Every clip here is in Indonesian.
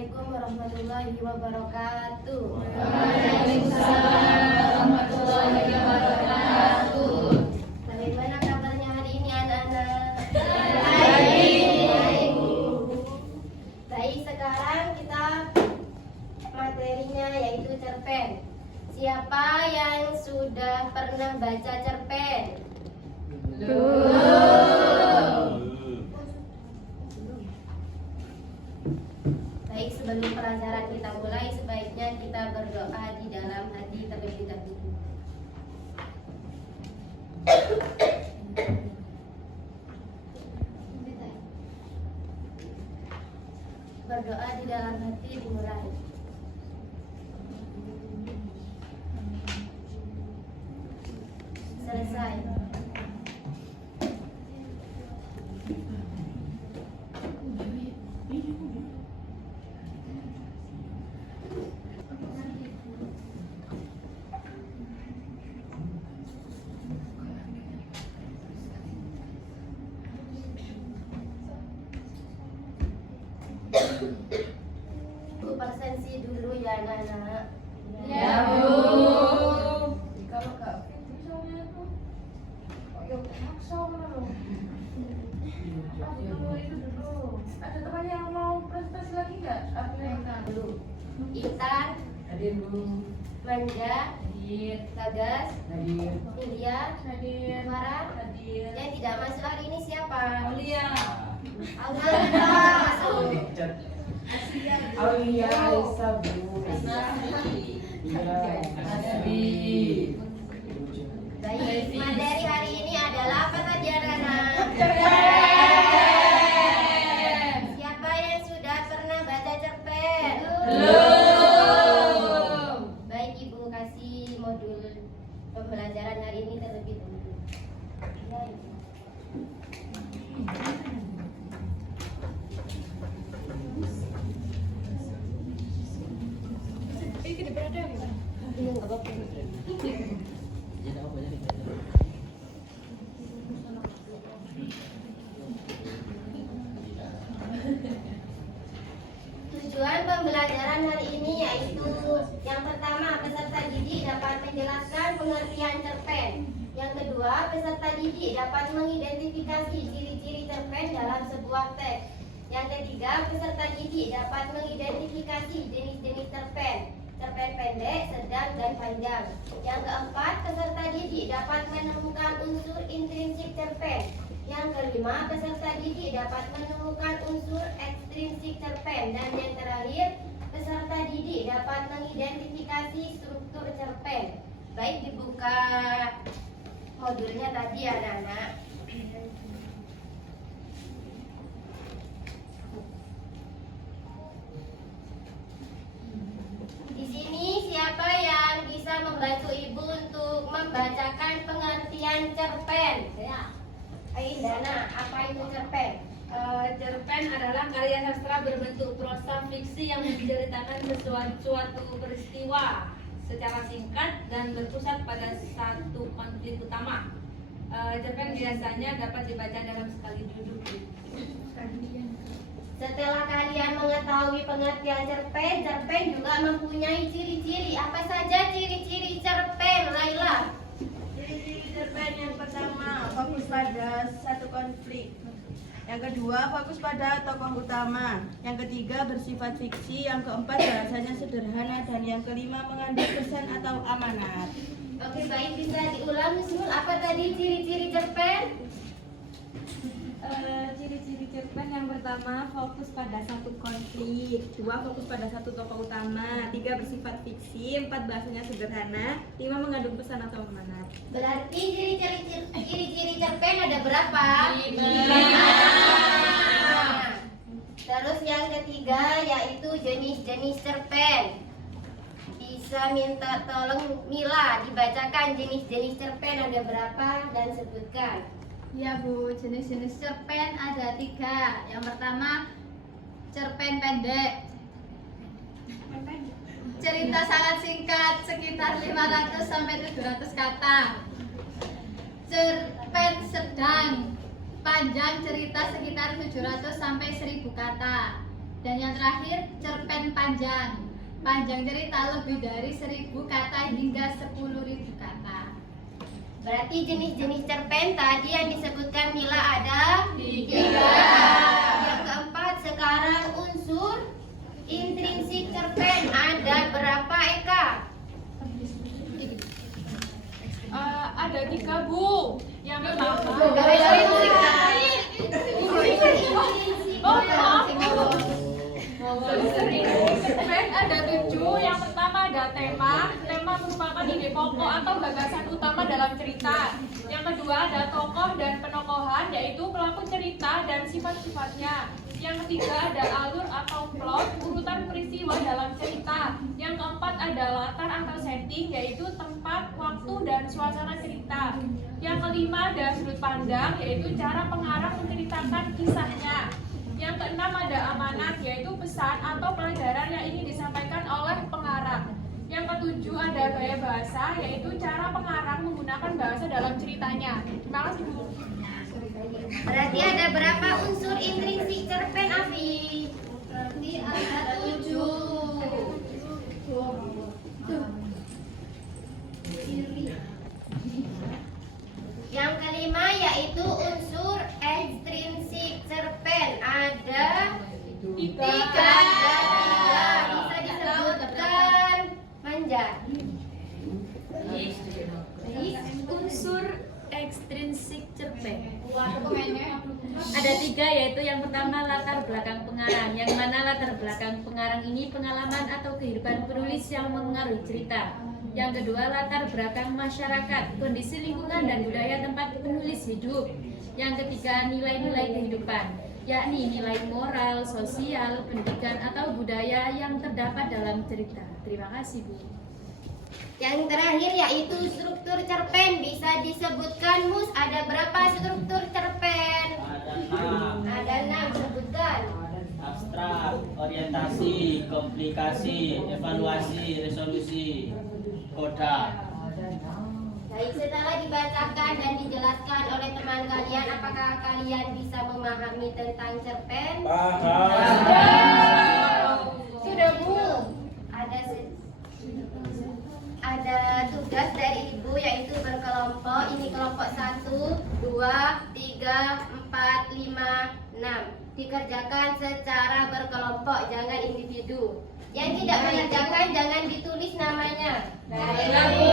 Assalamualaikum warahmatullahi wabarakatuh. Waalaikumsalam warahmatullahi wabarakatuh. Bagaimana kabarnya hari ini anak-anak? Baik. Baik, sekarang kita materinya yaitu cerpen. Siapa yang sudah pernah baca cerpen? Baik, sebelum pelajaran kita mulai, sebaiknya kita berdoa di dalam hati terlebih dahulu. Berdoa di dalam hati dimulai. Selesai. Bu, persensi dulu ya anak-anak. Ya, Bu. Kalau nggak fit misalnya tuh, kok ya maksa loh. Dulu itu dulu. Ada teman yang mau presentasi lagi nggak? Dulu. Intan, Hadir, Bu. Manja, Hadir. Bagas, Hadir. India, Hadir. Farah. Hadir. Yang tidak masuk hari ini siapa? Aulia. Aulia tidak masuk. Aulia Aisyah, Bu. Nasri. Iya, Nasri. Baik, materi hari ini adalah apa tadi anak-anak? Siapa yang sudah pernah baca cerpen? Belum. Baik, Ibu kasih modul pembelajaran hari ini terlebih dahulu. Ya, Ibu. Ini nggak apa-apa. Tujuan pembelajaran hari ini yaitu yang pertama, peserta didik dapat menjelaskan pengertian cerpen. Yang kedua, peserta didik dapat mengidentifikasi ciri-ciri cerpen dalam sebuah teks. Yang ketiga, peserta didik dapat mengidentifikasi jenis-jenis cerpen. Cerpen pendek, sedang, dan panjang. Yang keempat, peserta didik dapat menemukan unsur intrinsik cerpen. Yang kelima, peserta didik dapat menemukan unsur ekstrinsik cerpen. Dan yang terakhir, peserta didik dapat mengidentifikasi struktur cerpen. Baik, dibuka modulnya tadi anak-anak. Di sini siapa yang bisa membantu Ibu untuk membacakan pengertian cerpen? Ya. Aindana, apa itu cerpen? Cerpen adalah karya sastra berbentuk prosa fiksi yang menceritakan suatu peristiwa secara singkat dan berpusat pada satu konflik utama. Cerpen biasanya dapat dibaca dalam sekali duduk. Setelah kalian mengetahui pengertian cerpen, cerpen juga mempunyai ciri-ciri. Apa saja ciri-ciri cerpen, Laila? Ciri-ciri cerpen yang pertama, fokus pada satu konflik. Yang kedua, fokus pada tokoh utama. Yang ketiga, bersifat fiksi. Yang keempat, bahasanya sederhana. Dan yang kelima, mengandung pesan atau amanat. Oke, baik, bisa diulang, Nusnul. Apa tadi ciri-ciri cerpen? Ciri-ciri cerpen yang pertama fokus pada satu konflik, dua fokus pada satu tokoh utama, tiga bersifat fiksi, empat bahasanya sederhana, lima mengandung pesan atau amanat. Berarti ciri-ciri cerpen ada berapa? 5. Terus yang ketiga yaitu jenis-jenis cerpen. Bisa minta tolong Mila dibacakan jenis-jenis cerpen ada berapa dan sebutkan. Ya Bu, jenis-jenis cerpen ada 3. Yang pertama cerpen pendek. Cerita sangat singkat, sekitar 500 sampai 700 kata. Cerpen sedang, panjang cerita sekitar 700 sampai 1000 kata. Dan yang terakhir, cerpen panjang. Panjang cerita lebih dari 1000 kata hingga 10.000 kata. Berarti jenis-jenis cerpen tadi yang disebutkan Mila ada 3. Yang keempat, sekarang unsur intrinsik cerpen ada berapa, Eka? Ada 3, Bu. Yang pertama, cerpen ada 7. Yang pertama ada tema. Tema merupakan ide pokok atau gagasan utama dalam cerita. Yang kedua ada tokoh dan penokohan, yaitu pelaku cerita dan sifat-sifatnya. Yang ketiga ada alur atau plot, urutan peristiwa dalam cerita. Yang keempat ada latar atau setting, yaitu tempat, waktu, dan suasana cerita. Yang kelima ada sudut pandang, yaitu cara pengarang menceritakan kisahnya. Yang keenam ada amanat, yaitu pesan atau pelajaran yang ingin disampaikan oleh pengarang. Yang ketujuh ada gaya bahasa, yaitu cara pengarang menggunakan bahasa dalam ceritanya. Terima kasih, Bu. Berarti ada berapa unsur intrinsik cerpen, Afi? Berarti ada 7. Yang kelima yaitu unsur ekstrinsik cerpen ada 3. Bisa disebutkan, Manja? Unsur ekstrinsik cerpen ada 3, yaitu yang pertama latar belakang pengarang, yang mana latar belakang pengarang ini pengalaman atau kehidupan penulis yang mengaruhi cerita. Yang kedua latar belakang masyarakat, kondisi lingkungan dan budaya tempat penulis hidup. Yang ketiga nilai-nilai kehidupan, yakni nilai moral, sosial, pendidikan atau budaya yang terdapat dalam cerita. Terima kasih, Bu. Yang terakhir yaitu struktur cerpen. Bisa disebutkan, Mus, ada berapa struktur cerpen? Ada 6, sebutkan. Abstrak, orientasi, komplikasi, evaluasi, resolusi, koda. Baik, setelah dibacakan dan dijelaskan oleh teman kalian, apakah kalian bisa memahami tentang cerpen? Sudah, Bu. Ada tugas dari Ibu, yaitu berkelompok. Ini kelompok 1, 2, 3, 4, 5, 6. Dikerjakan secara berkelompok, jangan individu. Yang tidak mengerjakan jangan ditulis namanya. Baiklah, Bu.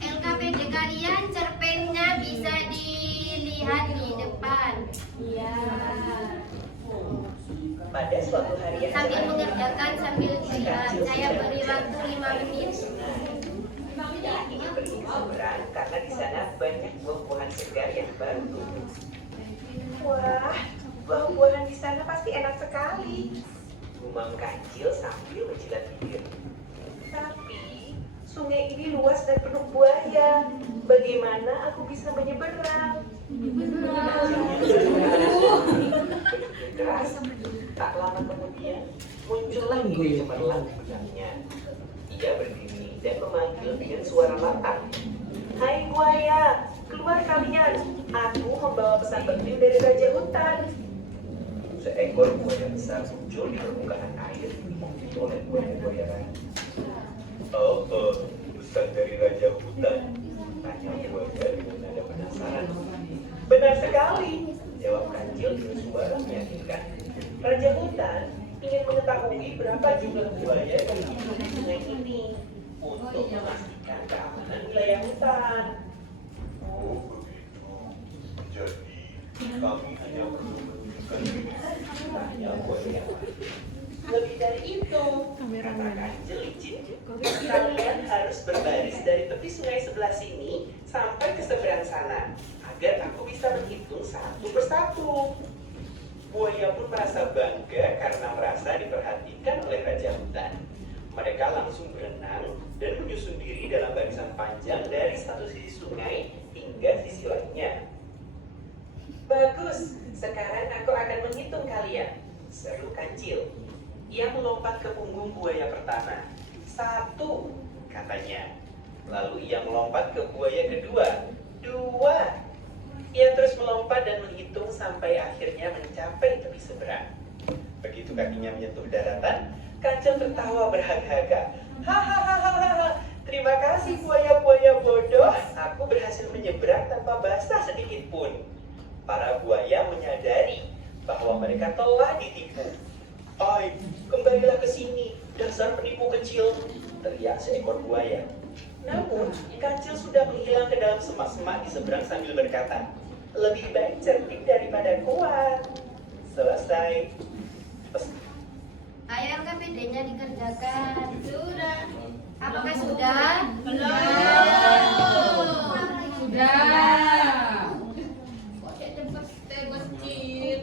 LKPD kalian cerpennya bisa dilihat di depan. Iya. Pada suatu hari yang Sambil mengerjakan sambil dilihat. Saya beri waktu 5 menit. ingin pergi ke seberang karena di sana banyak buah-buahan segar yang baru tumbuh. Wah, buah-buahan di sana pasti enak sekali. Gumam Kancil sambil menjilat bibir. Tapi sungai ini luas dan penuh buaya. Bagaimana aku bisa menyeberang? Keras. Tak lama kemudian muncullah ide cemerlang di benaknya. Ia berdiri dan memanggil dengan suara lantang. Hai buaya, keluar kalian. Aku membawa pesan penting dari Raja Hutan. Seekor buaya besar muncul di permukaan air diikuti oleh buaya-buaya lain. Pesan dari Raja Hutan? Tanya buaya dengan nada penasaran. Benar sekali, jawab Kancil dengan suara meyakinkan. Raja Hutan ingin mengetahui berapa jumlah buaya yang hidup di sungai ini untuk memastikan keamanan wilayah hutan. Oh begitu. Jadi kami hanya perlu menunjukkan tanya buaya. Lebih dari itu, katakan Jelicin, kalian harus berbaris dari tepi sungai sebelah sini sampai ke seberang sana, agar aku bisa menghitung satu persatu. Buaya pun merasa bangga karena merasa diperhatikan oleh Raja Hutan. Mereka langsung berenang dan menyusun diri dalam barisan panjang dari satu sisi sungai hingga sisi lainnya. Bagus, sekarang aku akan menghitung kalian. Seru Kancil. Ia melompat ke punggung buaya pertama. 1, katanya. Lalu ia melompat ke buaya kedua. 2. Ia terus melompat dan menghitung sampai akhirnya mencapai tepi seberang. Begitu kakinya menyentuh daratan, Kancil tertawa berhaga-haga. Hahaha, terima kasih buaya-buaya bodoh. Aku berhasil menyeberang tanpa basah sedikit pun. Para buaya menyadari bahwa mereka telah ditipu. Hai, kembalilah ke sini, dasar penipu kecil, teriak seekor buaya. Namun, Kancil sudah menghilang ke dalam semak-semak di seberang sambil berkata, lebih baik cerdik daripada kuat. Selesai. Ayo KPD-nya dikerjakan. Sudah. Apakah sudah? Sudah. Kok kayak tempat masjid?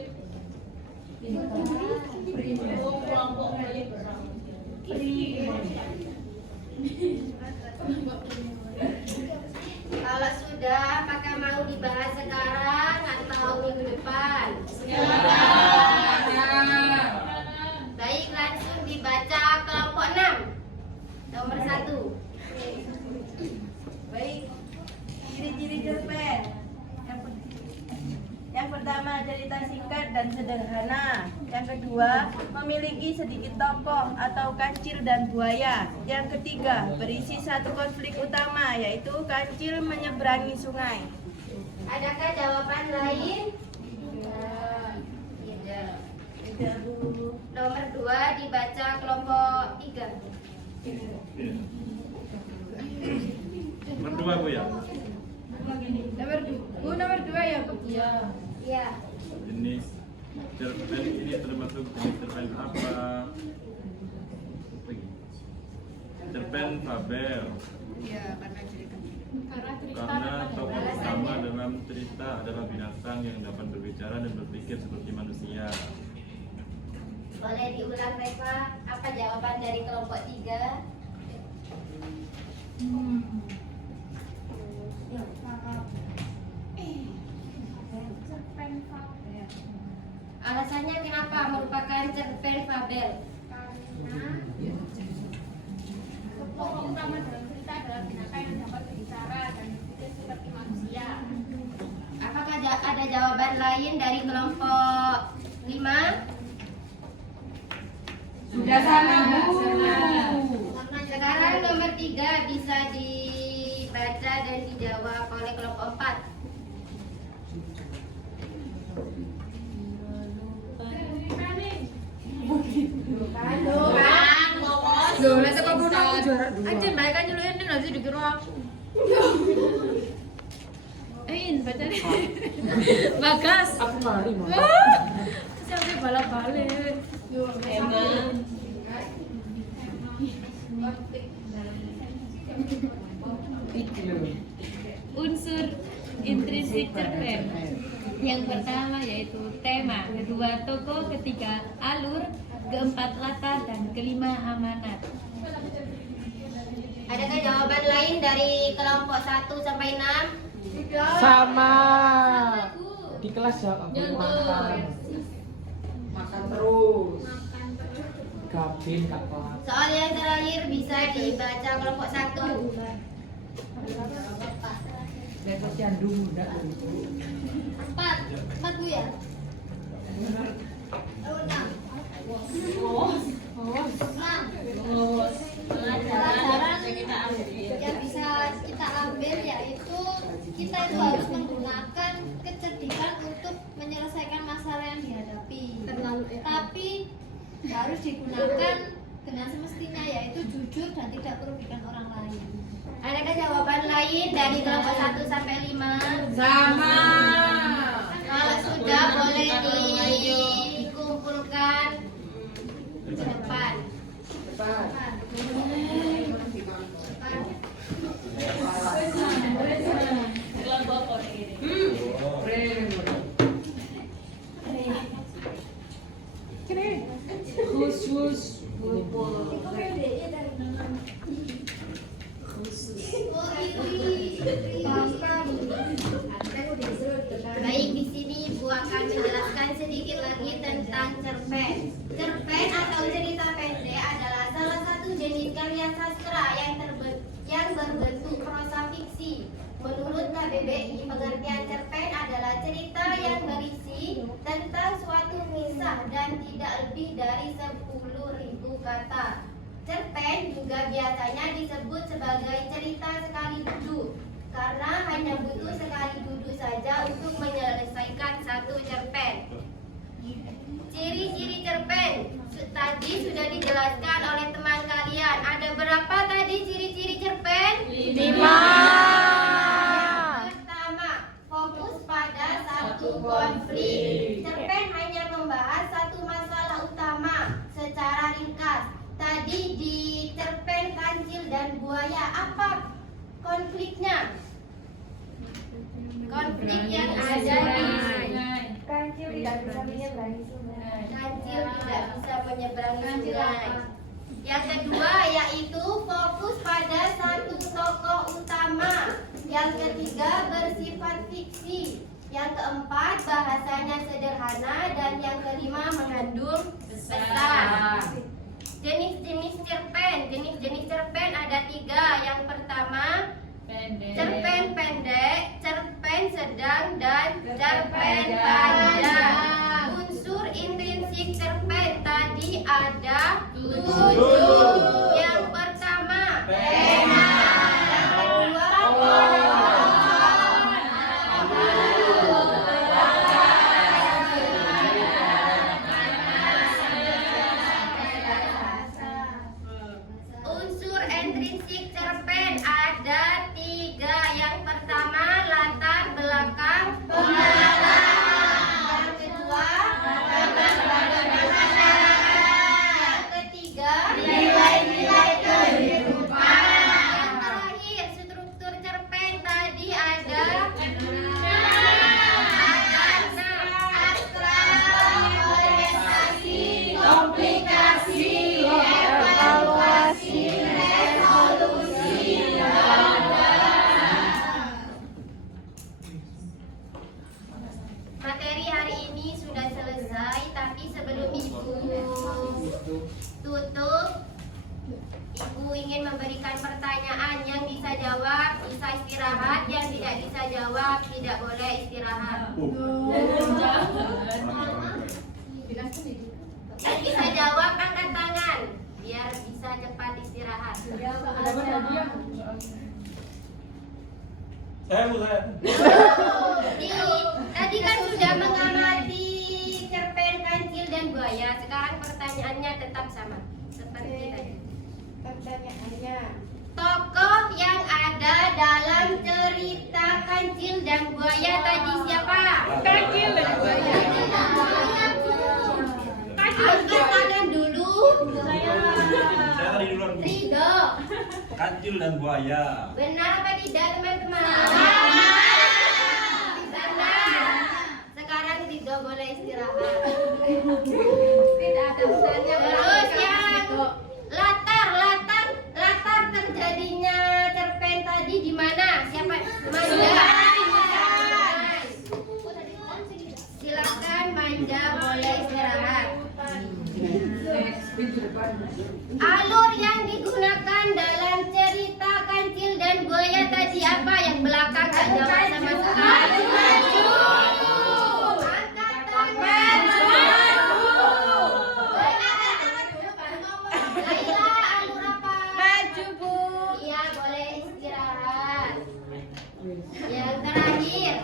Kelompok bayi berang. Kalau sudah, apakah mau dibahas sekarang atau minggu depan? Baik, langsung dibaca kelompok 6. Nomor 1. Baik, ciri-ciri cerpen. Yang pertama, cerita singkat dan sederhana. Yang kedua, memiliki sedikit tokoh atau kancil dan buaya. Yang ketiga, berisi satu konflik utama, yaitu kancil menyeberangi sungai. Adakah jawaban lain? Tidak. Nomor 2 dibaca kelompok 3. Nomor 2 Bu ya? Nomor 2 ya, Bu. Iya. Jenis cerpen ini termasuk jenis cerpen apa? Cerpen fabel. Karena tokoh utama dalam cerita adalah binatang yang dapat berbicara dan berpikir seperti manusia. Boleh diulang, Reva? Apa jawaban dari kelompok 3? Alasannya kenapa merupakan cerpen fabel? Tokoh utama dalam cerita adalah binatang yang dapat berbicara dan berpikir seperti manusia. Apakah ada jawaban lain dari kelompok 5? Sudah sama, Bu. Sekarang nomor 3 bisa dibaca dan dijawab oleh kelompok 4. Loh, lah saka kono aku juara. Anjir, bae kan nyeluk ini nanti dikira aku. Bacanya. Bagas. Aku mari, Mama. Sampai balik-balik. Unsur intrinsik cerpen. Yang pertama yaitu tema, kedua tokoh, ketiga alur, keempat latar, dan kelima amanat. Adakah jawaban lain dari kelompok 1 sampai 6? Sama. Di kelas ya aku makan. Makan terus. Gabin Kak kelas. Soal yang terakhir bisa dibaca kelompok 1. Lihat posyandu muda Bu. 4 Bu ya? 6. Pelajaran yang bisa kita ambil yaitu kita itu harus menggunakan kecerdikan untuk menyelesaikan masalah yang dihadapi. Tapi harus digunakan dengan semestinya, yaitu jujur dan tidak merugikan orang lain. Adakah jawaban lain dari kelompok 1 sampai 5? Sama. Kalau sudah boleh dikumpulkan di depan. Baik, di sini Ibu akan menjelaskan sedikit lagi tentang cerpen. Cerpen atau cerita pendek adalah salah satu jenis karya sastra yang berbentuk prosa fiksi. Menurut KBBI, pengertian cerpen adalah cerita yang berisi tentang suatu kisah dan tidak lebih dari 10.000 kata. Cerpen juga biasanya disebut sebagai cerita sekali duduk karena hanya butuh sekali duduk saja untuk menyelesaikan satu cerpen. Ciri-ciri cerpen tadi sudah dijelaskan oleh teman kalian. Ada berapa tadi ciri-ciri cerpen? 5. Pertama, fokus pada satu konflik. Cerpen hanya membahas satu masalah utama secara ringkas. Tadi di cerpen Kancil dan Buaya, apa konfliknya? Konflik yang ada di Kancil tidak bisa menyeberangi sungai. Kancil tidak bisa menyeberangi sungai. Yang kedua yaitu fokus pada satu tokoh utama. Yang ketiga bersifat fiksi. Yang keempat bahasanya sederhana dan yang kelima mengandung pesan. Jenis-jenis cerpen ada 3. Yang pertama cerpen pendek, cerpen sedang, dan cerpen panjang. Unsur intrinsik cerpen tadi ada 7. Yang pertama pena. Yang kedua unsur intrinsik cerpen ada 3. Yang pertama latar belakang pengarang. Yang kedua yang ketiga nilai-nilai kehidupan. Yang terakhir struktur cerpen tadi ada 6. Abstrak, orientasi, komplikasi, evaluasi, resolusi. Materi hari ini sudah selesai, tapi sebelum Ibu tutup, Ibu ingin memberikan pertanyaan. Yang bisa jawab bisa istirahat, yang tidak bisa jawab tidak boleh istirahat. Yang bisa jawab angkat tangan biar bisa cepat istirahat. Tadi kan sudah mengamati cerpen Kancil dan Buaya. Sekarang pertanyaannya tetap sama seperti tadi. Pertanyaannya, tokoh yang ada dalam cerita Kancil dan Buaya tadi siapa? Kancil dan Buaya. Angkat tangan dulu. Saya tadi duluan. Ridho. Kancil dan Buaya. Benar apa tidak teman-teman? Benar. Sekarang Ridho boleh istirahat. Tidak ada pesannya. Terus yang latar terjadinya cerpen tadi di mana? Siapa? Manja. Silakan Manja boleh istirahat. Alur yang digunakan dalam cerita Kancil dan Buaya tadi apa? Yang belakang gak jawab sama sekali. Maju. Angkat tangan. Laila, alur apa? Maju, Bu. Iya, boleh istirahat. Yang terakhir,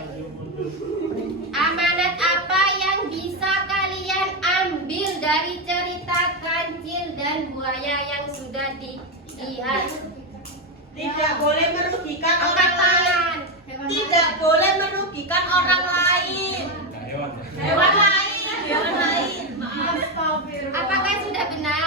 amanat apa yang bisa kalian ambil dari cerita Kancil dan Buaya yang sudah dilihat? Tidak boleh merugikan Angkat orang lain. tangan. Tidak boleh merugikan orang lain. Hewan lain. Maaf. Apakah sudah benar?